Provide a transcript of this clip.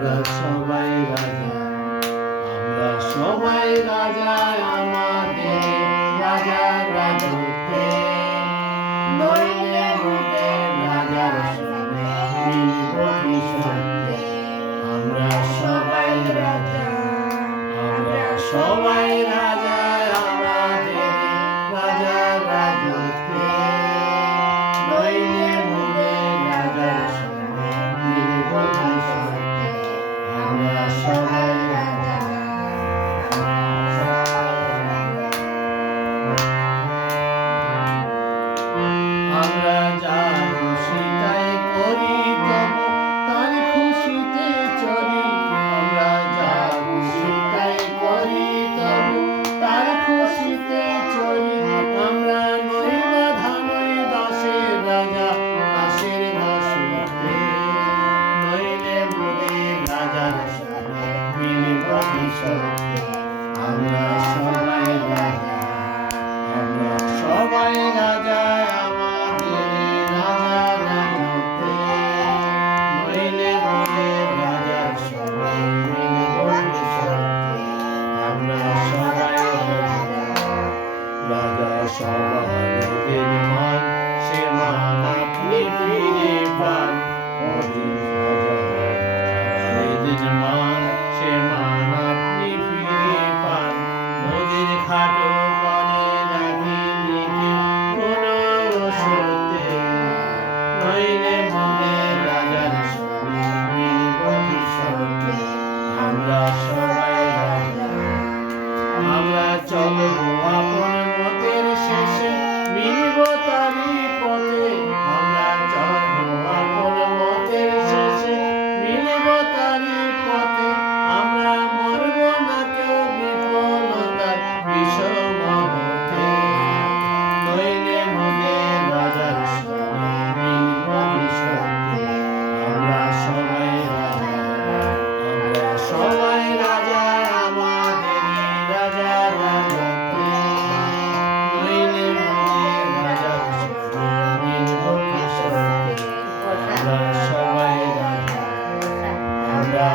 আমরা সবাই রাজা, আমরা সবাই রাজা, আমাদের রাজার রাজত্বে নইলে মোদের রাজার সঙ্গে মিলব কি সত্যে। আমরা সবাই রাজা, আমরা সবাই রাজা, আমাদের রাজার রাজত্বে নইলে মোদের রাজার সঙ্গে মিলব কি সত্যে। আমরা সবাই রাজা। আমরা যা খুশি তাই করি, তবু তার খুশিতে চলি। আমরা যা খুশি তাই করি, তবু তার খুশিতে চলি। আমরা নই বাধা, নই দাসের রাজা, দাসের দাসত্বে নইলে মোদের রাজার সঙ্গে মিলব কি সত্যে। আমরা সবাই রাজা, আমরা সবাই রাজা, আমাদের রাজার রাজত্বে নইলে মোদের রাজার সঙ্গে মিলব কি সত্যে। আমরা সবাই রাজা, রাজা সবার ওদের মান, সে মান আপনি ফিরে পান। মোদের রাজা সবার মান, সে মান আপনি ফিরে পান। মোদের খাটো করে রাখিনি কেউ কোনো সত্যে নইলে মোদের রাজার সঙ্গে মিলব কি সত্যে। আমরা সবাই রাজা, আমরা চলব আপন মতের শেষে মিলব তারই পথে। আমরা চলব আপন মতের শেষে মিলব তারই পথে। আমরা মরব না কেউ বিফলতার বিষম হতে নইলে মোদের রাজার সঙ্গে মিলব কি সত্যে। আমরা সবাই রাজা, আমরা সবাই রাজা, আমাদের রাজার রাজত্বে নইলে মোদের রাজার সঙ্গে মিলব কি সত্যে। আমরা সবাই রাজা, আমরা